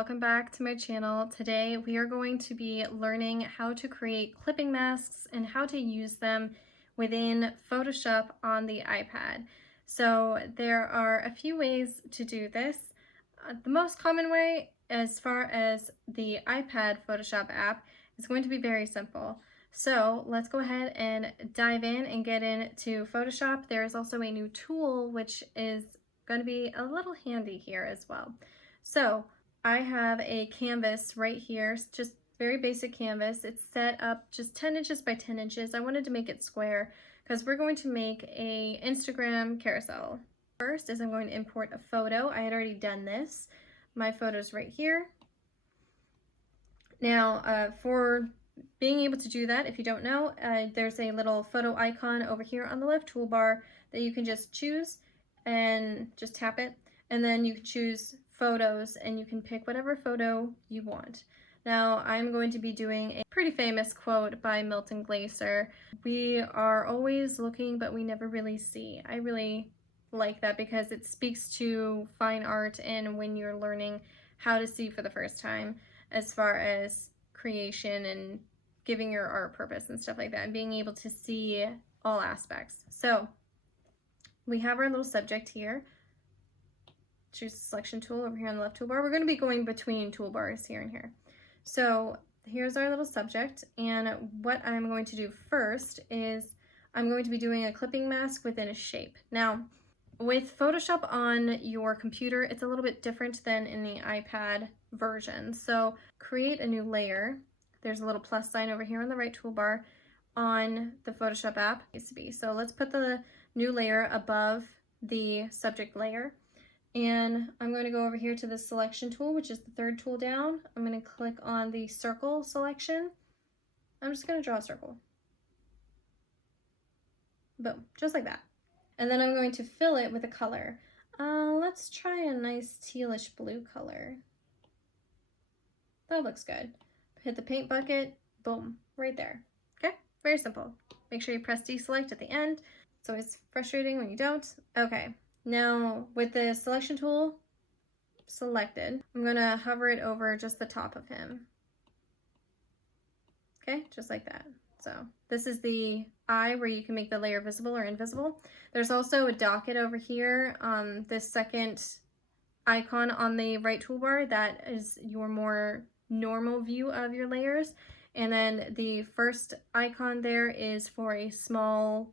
welcome back to my channel. Today we are going to be learning how to create clipping masks and how to use them within Photoshop on the iPad. So there are a few ways to do this. The most common way as far as the iPad Photoshop app is going to be very simple. So let's go ahead and dive in and get into Photoshop. There is also a new tool which is going to be a little handy here as well. So I have a canvas right here, just very basic canvas. It's set up just 10 inches by 10 inches. I wanted to make it square because we're going to make a Instagram carousel. First is I'm going to import a photo. I had already done this. My photo's right here. Now for being able to do that, if you don't know, there's a little photo icon over here on the left toolbar that you can just choose and just tap it, and then you can choose photos and you can pick whatever photo you want. Now I'm going to be doing a pretty famous quote by Milton Glaser. We are always looking but we never really see. I really like that because it speaks to fine art and when you're learning how to see for the first time as far as creation and giving your art purpose and stuff like that and being able to see all aspects. So we have our little subject here. Choose the selection tool over here on the left toolbar. We're going to be going between toolbars here and here. So here's our little subject, and what I'm going to do first is I'm going to be doing a clipping mask within a shape. Now with Photoshop on your computer, it's a little bit different than in the iPad version. So create a new layer. There's a little plus sign over here on the right toolbar on the Photoshop app. So let's put the new layer above the subject layer. And I'm going to go over here to the selection tool, which is the third tool down. I'm going to click on the circle selection. I'm just going to draw a circle. Boom, just like that. And then I'm going to fill it with a color. Let's try a nice tealish blue color. That looks good. Hit the paint bucket, boom, right there. Okay, very simple. Make sure you press deselect at the end. It's always frustrating when you don't. Okay. Now with the selection tool selected, I'm gonna hover it over just the top of him. Okay, just like that. So this is the eye where you can make the layer visible or invisible. There's also a docket over here. This second icon on the right toolbar, that is your more normal view of your layers. And then the first icon there is for a small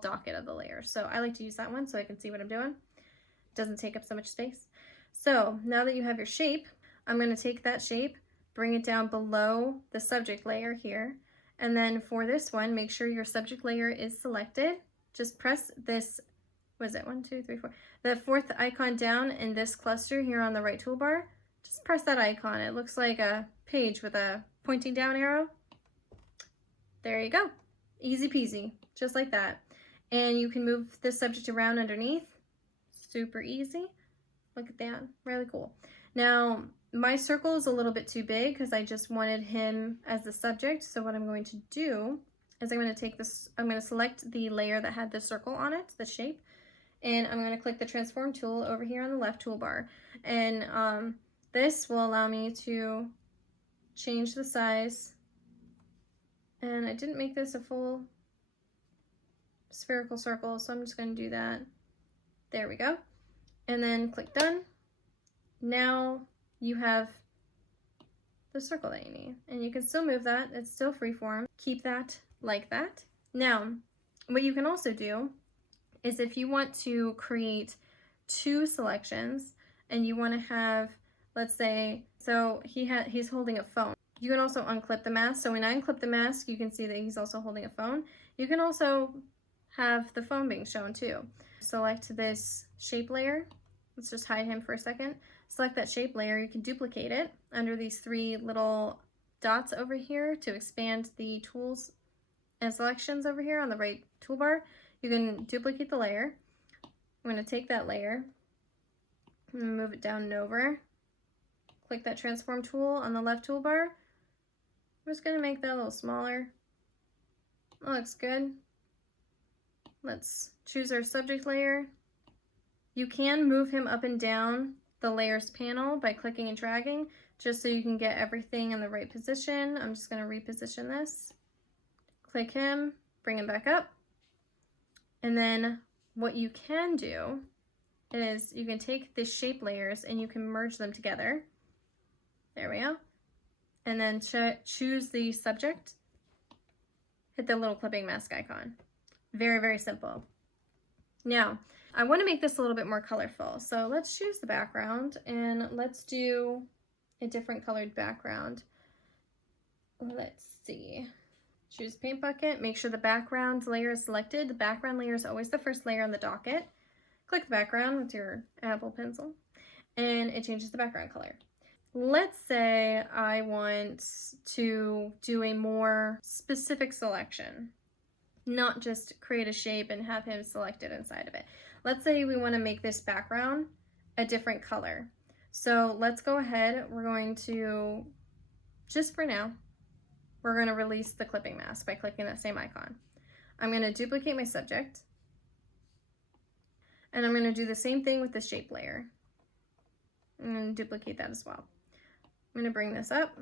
docket of the layer. So I like to use that one so I can see what I'm doing. It doesn't take up so much space. So now that you have your shape, I'm going to take that shape, bring it down below the subject layer here. And then for this one, make sure your subject layer is selected. Just press this, was it 1, 2, 3, 4? The fourth icon down in this cluster here on the right toolbar. Just press that icon. It looks like a page with a pointing down arrow. There you go. Easy peasy, just like that. And you can move this subject around underneath. Super easy. Look at that, really cool. Now, my circle is a little bit too big because I just wanted him as the subject. So what I'm going to do is I'm going to take this, I'm going to select the layer that had the circle on it, the shape, and I'm going to click the transform tool over here on the left toolbar. And this will allow me to change the size. And I didn't make this a full spherical circle, so I'm just going to do that. There we go. And then click done. Now you have the circle that you need. And you can still move that. It's still freeform. Keep that like that. Now, what you can also do is if you want to create two selections and you want to have, let's say, so he's holding a phone. You can also unclip the mask. So when I unclip the mask, you can see that he's also holding a phone. You can also have the phone being shown too. Select this shape layer. Let's just hide him for a second. Select that shape layer. You can duplicate it under these three little dots over here to expand the tools and selections over here on the right toolbar. You can duplicate the layer. I'm going to take that layer and move it down and over. Click that transform tool on the left toolbar. I'm just going to make that a little smaller. That looks good. Let's choose our subject layer. You can move him up and down the layers panel by clicking and dragging, just so you can get everything in the right position. I'm just going to reposition this. Click him, bring him back up. And then what you can do is you can take the shape layers and you can merge them together. There we go. And then choose the subject. Hit the little clipping mask icon. Very, very simple. Now, I want to make this a little bit more colorful. So let's choose the background and let's do a different colored background. Let's see. Choose paint bucket. Make sure the background layer is selected. The background layer is always the first layer on the docket. Click the background with your Apple Pencil and it changes the background color. Let's say I want to do a more specific selection, not just create a shape and have him selected inside of it. Let's say we want to make this background a different color. So let's go ahead. We're going to, just for now, we're going to release the clipping mask by clicking that same icon. I'm going to duplicate my subject. And I'm going to do the same thing with the shape layer. I'm going to duplicate that as well. I'm going to bring this up.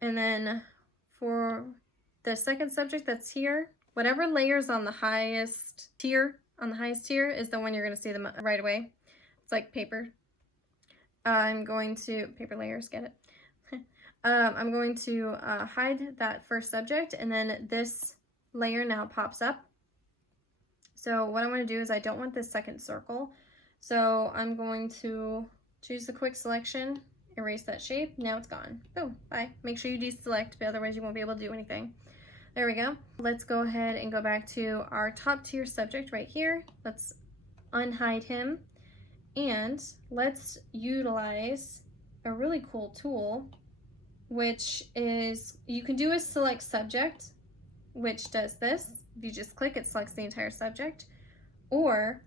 And then for the second subject that's here, whatever layer's on the highest tier, is the one you're going to see them right away. It's like paper. I'm going to, paper layers, get it? I'm going to hide that first subject, and then this layer now pops up. So what I'm going to do is I don't want this second circle. So I'm going to choose the quick selection, erase that shape. Now it's gone. Boom, bye. Make sure you deselect, but otherwise you won't be able to do anything. There we go. Let's go ahead and go back to our top tier subject right here. Let's unhide him. And let's utilize a really cool tool, which is, you can do a select subject, which does this. If you just click, it selects the entire subject. Or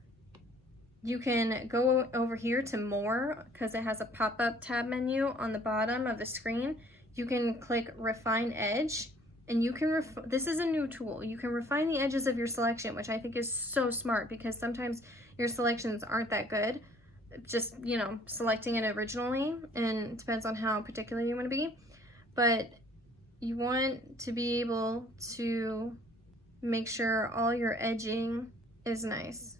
you can go over here to more, because it has a pop-up tab menu on the bottom of the screen. You can click Refine Edge, and you can, this is a new tool. You can refine the edges of your selection, which I think is so smart, because sometimes your selections aren't that good. Just, you know, selecting it originally, and it depends on how particular you want to be. But you want to be able to make sure all your edging is nice.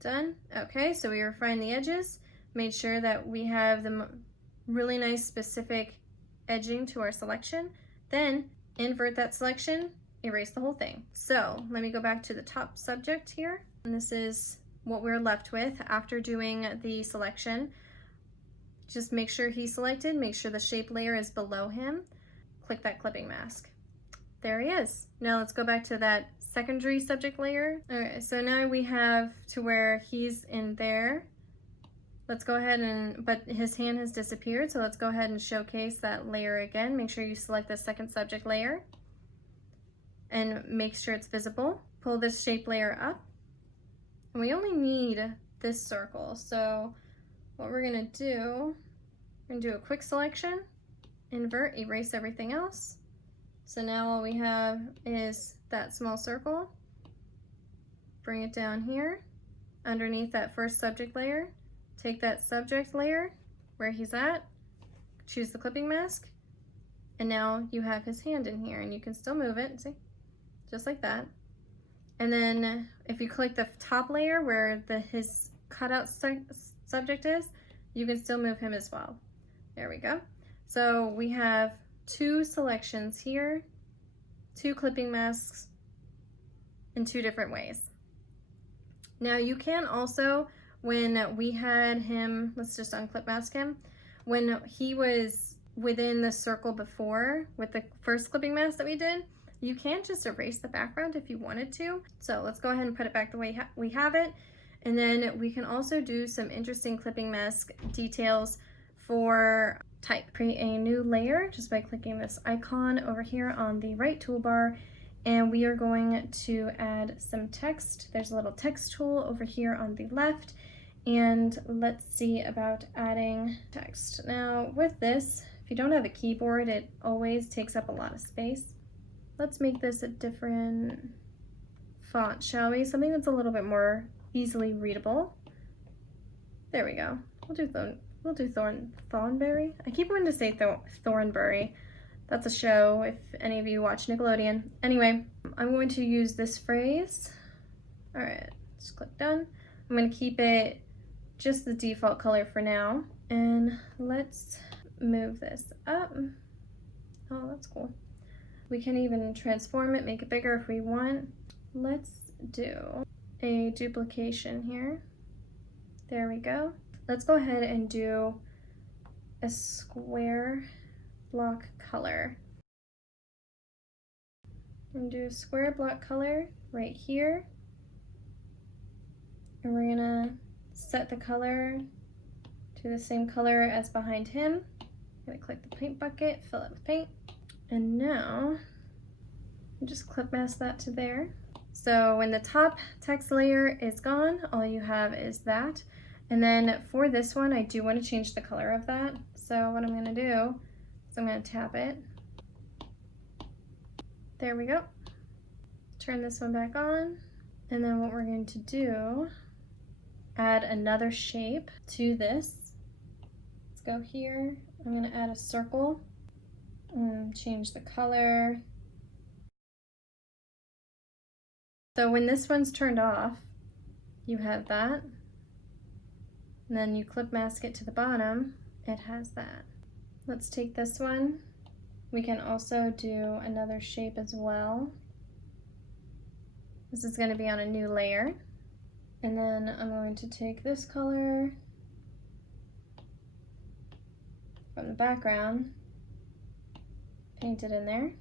Done. Okay, so we refined the edges, made sure that we have the really nice specific edging to our selection, then invert that selection, erase the whole thing. So let me go back to the top subject here, and this is what we're left with after doing the selection. Just make sure he's selected, make sure the shape layer is below him, click that clipping mask. There he is. Now let's go back to that secondary subject layer. Okay, so now we have to where he's in there. Let's go ahead and, but his hand has disappeared, so let's go ahead and showcase that layer again. Make sure you select the second subject layer and make sure it's visible. Pull this shape layer up. And we only need this circle, so what we're gonna do, we're gonna do a quick selection, invert, erase everything else. So now all we have is that small circle. Bring it down here, underneath that first subject layer. Take that subject layer where he's at, choose the clipping mask, and now you have his hand in here, and you can still move it, see, just like that. And then if you click the top layer where his cutout subject is, you can still move him as well. There we go. So we have two selections here, two clipping masks in two different ways. Now you can also, when we had him, let's just unclip mask him, when he was within the circle before with the first clipping mask that we did, you can just erase the background if you wanted to. So let's go ahead and put it back the way we have it. And then we can also do some interesting clipping mask details for type. Create a new layer just by clicking this icon over here on the right toolbar. And we are going to add some text. There's a little text tool over here on the left. And let's see about adding text. Now with this, if you don't have a keyboard, it always takes up a lot of space. Let's make this a different font, shall we? Something that's a little bit more easily readable. There we go. We'll do Thornberry. I keep wanting to say Thornbury. That's a show if any of you watch Nickelodeon. Anyway, I'm going to use this phrase. All right, just click done. I'm going to keep it just the default color for now. And let's move this up. Oh, that's cool. We can even transform it, make it bigger if we want. Let's do a duplication here. There we go. Let's go ahead and do a square block color. And do a square block color right here. And we're gonna set the color to the same color as behind him. I'm gonna click the paint bucket, fill it with paint. And now, just clip mask that to there. So when the top text layer is gone, all you have is that. And then for this one, I do want to change the color of that. So what I'm going to do is I'm going to tap it. There we go. Turn this one back on. And then what we're going to do, add another shape to this. Let's go here. I'm going to add a circle and change the color. So when this one's turned off, you have that. And then you clip mask it to the bottom, it has that. Let's take this one. We can also do another shape as well. This is going to be on a new layer. And then I'm going to take this color from the background, paint it in there.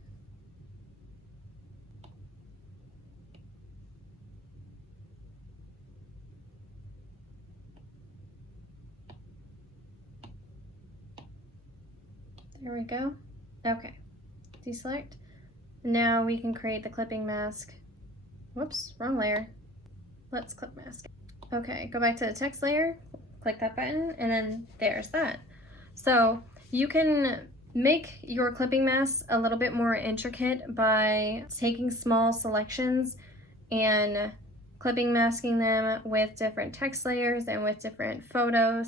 There we go. Okay, deselect. Now we can create the clipping mask. Whoops, wrong layer. Let's clip mask. Okay, go back to the text layer, click that button, and then there's that. So you can make your clipping masks a little bit more intricate by taking small selections and clipping masking them with different text layers and with different photos.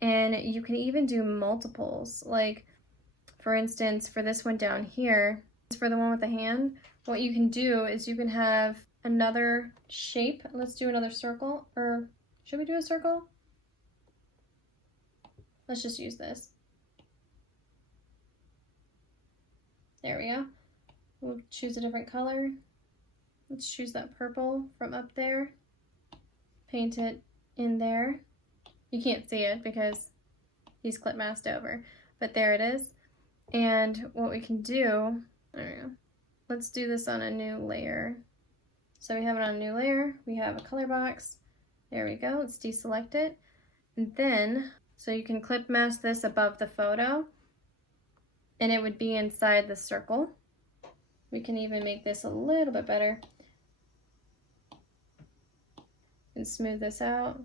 And you can even do multiples, like for instance, for this one down here, for the one with the hand, what you can do is you can have another shape. Let's do another circle, or should we do a circle? Let's just use this. There we go. We'll choose a different color. Let's choose that purple from up there. Paint it in there. You can't see it because he's clip masked over, but there it is. And what we can do, I don't know, let's do this on a new layer. So we have it on a new layer, we have a color box, there we go, let's deselect it. And then, so you can clip mask this above the photo, and it would be inside the circle. We can even make this a little bit better and smooth this out.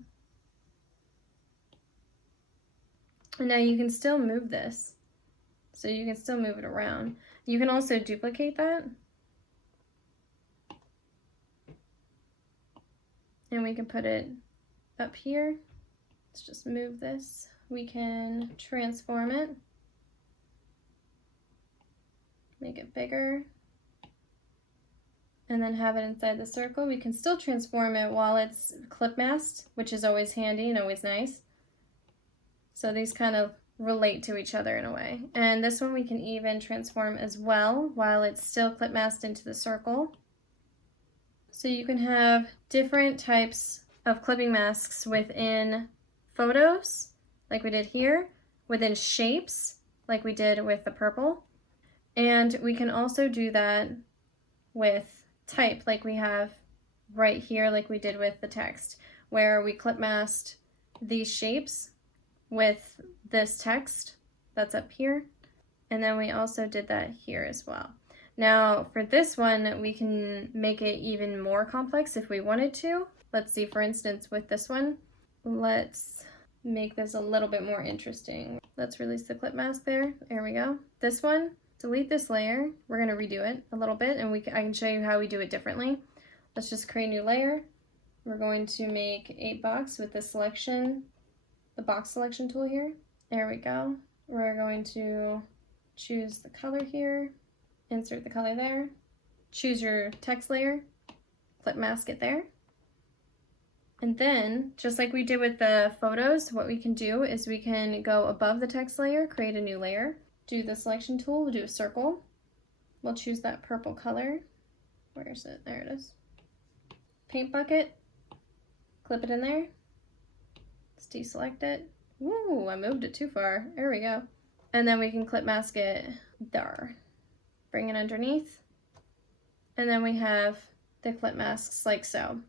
And now you can still move this. So you can still move it around. You can also duplicate that. And we can put it up here. Let's just move this. We can transform it. Make it bigger. And then have it inside the circle. We can still transform it while it's clip masked, which is always handy and always nice. So these kind of relate to each other in a way. And this one we can even transform as well while it's still clip masked into the circle. So you can have different types of clipping masks within photos, like we did here, within shapes, like we did with the purple. And we can also do that with type, like we have right here, like we did with the text, where we clip masked these shapes with this text that's up here, and then we also did that here as well. Now for this one, we can make it even more complex if we wanted to. Let's see, for instance, with this one, let's make this a little bit more interesting. Let's release the clip mask there. There we go. This one, delete this layer. We're gonna redo it a little bit, and I can show you how we do it differently. Let's just create a new layer. We're going to make 8 box with the selection the box selection tool here. There we go. We're going to choose the color here, insert the color there, choose your text layer, clip mask it there. And then, just like we did with the photos, what we can do is we can go above the text layer, create a new layer, do the selection tool, we'll do a circle. We'll choose that purple color. Where is it? There it is. Paint bucket, clip it in there. Let's deselect it. Ooh, I moved it too far. There we go. And then we can clip mask it there. Bring it underneath. And then we have the clip masks like so.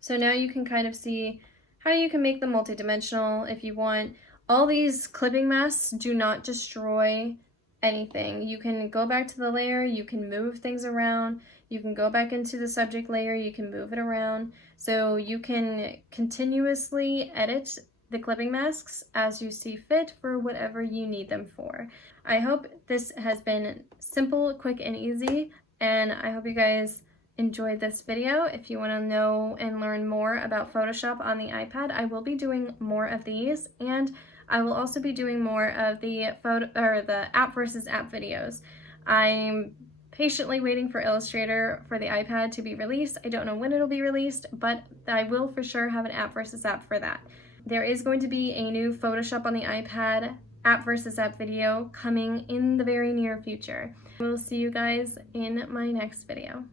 So now you can kind of see how you can make them multidimensional if you want. All these clipping masks do not destroy anything. You can go back to the layer, you can move things around, you can go back into the subject layer, you can move it around. So you can continuously edit the clipping masks as you see fit for whatever you need them for. I hope this has been simple, quick, and easy, and I hope you guys enjoyed this video. If you want to know and learn more about Photoshop on the iPad, I will be doing more of these, and I will also be doing more of the app versus app videos. I'm patiently waiting for Illustrator for the iPad to be released. I don't know when it'll be released, but I will for sure have an app versus app for that. There is going to be a new Photoshop on the iPad app versus app video coming in the very near future. We'll see you guys in my next video.